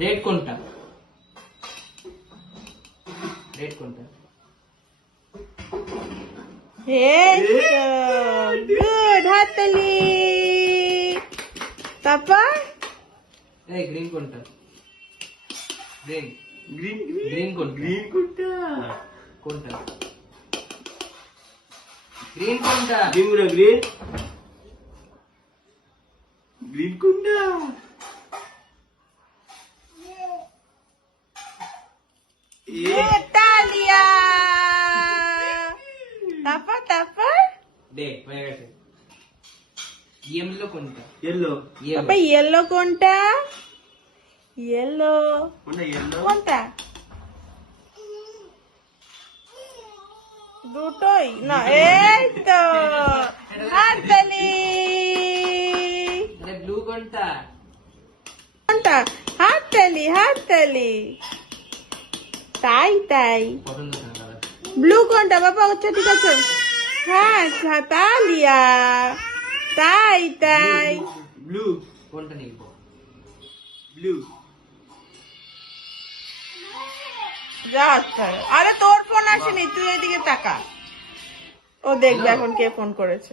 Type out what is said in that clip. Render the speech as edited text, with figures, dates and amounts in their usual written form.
Red কোনটা? Red কোনটা? Good, হাততালি। তারপর এই গ্রিন কোনটা? গ্রিন গ্রিন গ্রিন কোনটা? গ্রিন কোনটা? কোনটা? গ্রিন কোনটা? গ্রিন গুলো গ্রিন গ্রিন কোনটা? তালিয়া। তারপর দে হয়ে গেছে। ইয়েলো কোনটা? ইয়েলো তারপর ইয়েলো কোনটা? ইয়েলো কোনটা? ইয়েলো কোনটা? দুটোই না, এই তো হাততালি। ব্লু কোনটা? কোনটা? হাততালি হাততালি। তাই তাই। পছন্দ না দাদা। ব্লু কোনটা বাবা? আচ্ছা ঠিক আছে। হ্যাঁ তালিয়া। তাই তাই। ব্লু কোনটা নিব? ব্লু যা আচ্ছা। আরে তোর ফোন আসেনি, তুই এদিকে তাকা। ও দেখবে এখন কে ফোন করেছে।